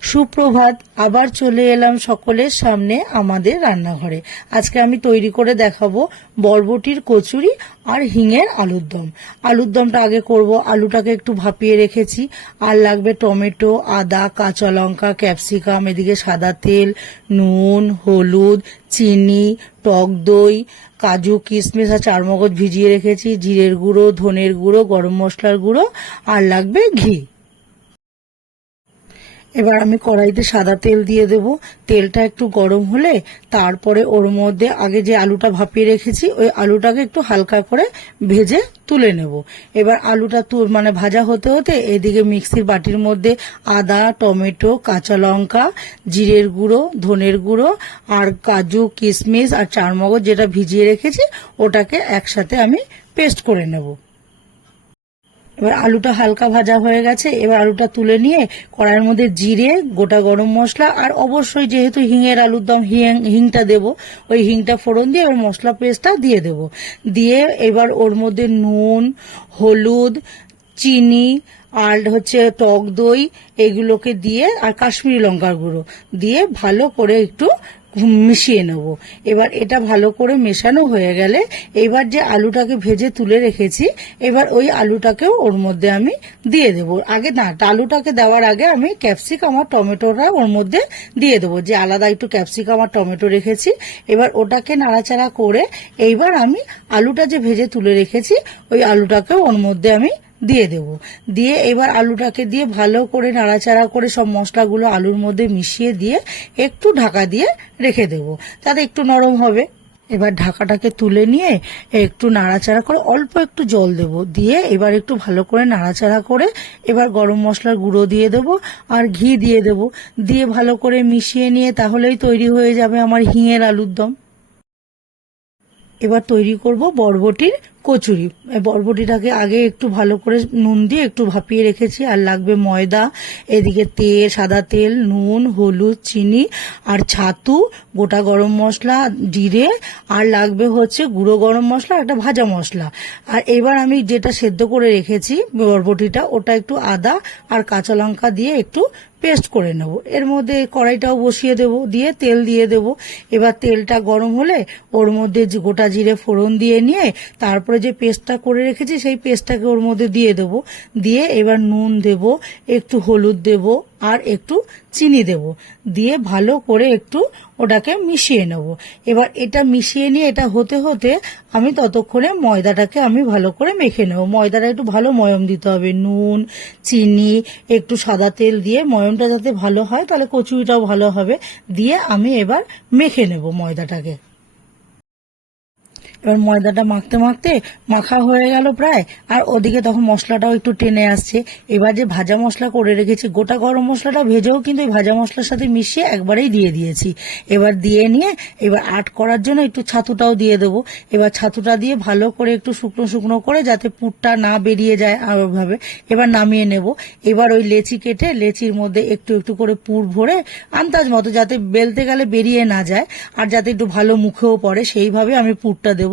সুপ্রভাত। আবার চলে এলাম সকলের সামনে আমাদের রান্নাঘরে। আজকে আমি তৈরি করে দেখাবো বরবটির কচুরি আর হিঙের আলুর দম। আলুর দমটা আগে করব। আলুটাকে একটু ভাপিয়ে রেখেছি। আর লাগবে টমেটো, আদা, কাঁচা লঙ্কা, ক্যাপসিকাম, এদিকে সাদা তেল, নুন, হলুদ, চিনি, টক দই, কাজু, কিশমিশ আর চারমগজ ভিজিয়ে রেখেছি, জিরের গুঁড়ো, ধনের গুঁড়ো, গরম মশলার গুঁড়ো, আর লাগবে ঘি। এবার আমি কড়াইতে সাদা তেল দিয়ে দেব। তেলটা একটু গরম হলে তারপরে ওর মধ্যে আগে যে আলুটা ভাপিয়ে রেখেছি ওই আলুটাকে একটু হালকা করে ভেজে তুলে নেব। এবার আলুটা ভাজা হতে হতে এদিকে মিক্সির বাটির মধ্যে আদা, টমেটো, কাঁচা লঙ্কা, জিরের গুঁড়ো, ধনের গুঁড়ো আর কাজু, কিশমিশ আর চারমগজ যেটা ভিজিয়ে রেখেছি ওটাকে একসাথে আমি পেস্ট করে নেব। এবার আলুটা হালকা ভাজা হয়ে গেছে। এবার আলুটা তুলে নিয়ে কড়াইয়ের মধ্যে জিরে, গোটা গরম মশলা আর অবশ্যই যেহেতু হিঙের আলুর দম হিংটা দেব, ওই হিংটা ফোড়ন দিয়ে ওর মশলা পেস্টটা দিয়ে দেব। দিয়ে এবার ওর মধ্যে নুন, হলুদ, চিনি আর টক দই এগুলোকে দিয়ে আর কাশ্মীরি লঙ্কার গুঁড়ো দিয়ে ভালো করে একটু মিশিয়ে নেব। এবার এটা ভালো করে মেশানো হয়ে গেলে এবার যে আলুটাকে ভেজে তুলে রেখেছি এবার ওই আলুটাকেও ওর মধ্যে আমি দিয়ে দেবো। আগে না, আলুটাকে দেওয়ার আগে আমি ক্যাপসিকাম আর টমেটোটা ওর মধ্যে দিয়ে দেবো, যে আলাদা একটু ক্যাপসিকাম আর টমেটো রেখেছি। এবার ওটাকে নাড়াচাড়া করে এইবার আমি আলুটা যে ভেজে তুলে রেখেছি ওই আলুটাকেও ওর মধ্যে আমি দিয়ে দেব। দিয়ে এবার আলুটাকে দিয়ে ভালো করে নাড়াচাড়া করে সব মশলাগুলো আলুর মধ্যে মিশিয়ে দিয়ে একটু ঢাকা দিয়ে রেখে দেব, তাতে একটু নরম হবে। এবার ঢাকাটাকে তুলে নিয়ে একটু নাড়াচাড়া করে অল্প একটু জল দেব, দিয়ে এবার একটু ভালো করে নাড়াচাড়া করে এবার গরম মশলার গুঁড়ো দিয়ে দেব আর ঘি দিয়ে দেব। দিয়ে ভালো করে মিশিয়ে নিয়ে তাহলেই তৈরি হয়ে যাবে আমার হিঙের আলুর দম। এবার তৈরি করব বরবটির কচুরি। বরবটিটাকে আগে একটু ভালো করে নুন দিয়ে একটু ভাপিয়ে রেখেছি। আর লাগবে ময়দা, এদিকে তেল, সাদা তেল, নুন, হলুদ, চিনি আর ছাতু, গোটা গরম মশলা, জিরে আর লাগবে গুঁড়ো গরম মশলা, একটা ভাজা মশলা। আর এবার আমি যেটা সেদ্ধ করে রেখেছি বরবটিটা ওটা একটু আদা আর কাঁচা লঙ্কা দিয়ে একটু পেস্ট করে নেব। এর মধ্যে কড়াইটাও বসিয়ে দেব, দিয়ে তেল দিয়ে দেব। এবার তেলটা গরম হলে ওর মধ্যে গোটা জিরে ফোড়ন দিয়ে নিয়ে তারপরে যে পেস্টটা করে রেখেছি সেই পেস্টটাকে ওর মধ্যে দিয়ে দেব। দিয়ে এবার নুন দেব, একটু হলুদ দেব আর একটু চিনি দেব, দিয়ে ভালো করে একটু ওটাকে মিশিয়ে নেব। এবার এটা মিশিয়ে নিয়ে এটা হতে হতে আমি ততক্ষণে ময়দাটাকে আমি ভালো করে মেখে নেব। ময়দাটা একটু ভালো ময়ম দিতে হবে, নুন, চিনি, একটু সাদা তেল দিয়ে ময়মটা যাতে ভালো হয় তাহলে কচুরিটাও ভালো হবে। দিয়ে আমি এবার মেখে নেব ময়দাটাকে। এবার ময়দাটা মাখতে মাখতে মাখা হয়ে গেল প্রায়, আর ওদিকে তখন মশলাটাও একটু টেনে আসছে। এবার যে ভাজা মশলা করে রেখেছি, গোটা গরম মশলাটা ভেজেও কিন্তু এই ভাজা মশলার সাথে মিশিয়ে একবারেই দিয়ে দিয়েছি। এবার দিয়ে নিয়ে এবার আট করার জন্য একটু ছাতুটাও দিয়ে দেবো। এবার ছাতুটা দিয়ে ভালো করে একটু শুকনো শুকনো করে যাতে পুরটা না বেরিয়ে যায় আর ওইভাবে এবার নামিয়ে নেব। এবার ওই লেচি কেটে লেচির মধ্যে একটু একটু করে পুর ভরে আন্দাজ মতো যাতে বেলতে গেলে বেরিয়ে না যায় আর যাতে একটু ভালো মুখেও পড়ে সেইভাবে আমি পুরটা দেবো।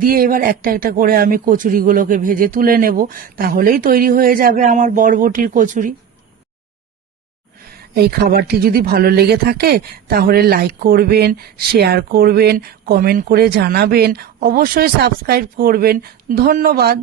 দিয়ে এবার একটা একটা করে আমি কচুরিগুলোকে ভেজে তুলে নেব, তাহলেই তৈরি হয়ে যাবে আমার বরবটির কচুরি। এই খাবারটি যদি ভালো লেগে থাকে তাহলে লাইক করবেন, শেয়ার করবেন, কমেন্ট করে জানাবেন, অবশ্যই সাবস্ক্রাইব করবেন। ধন্যবাদ।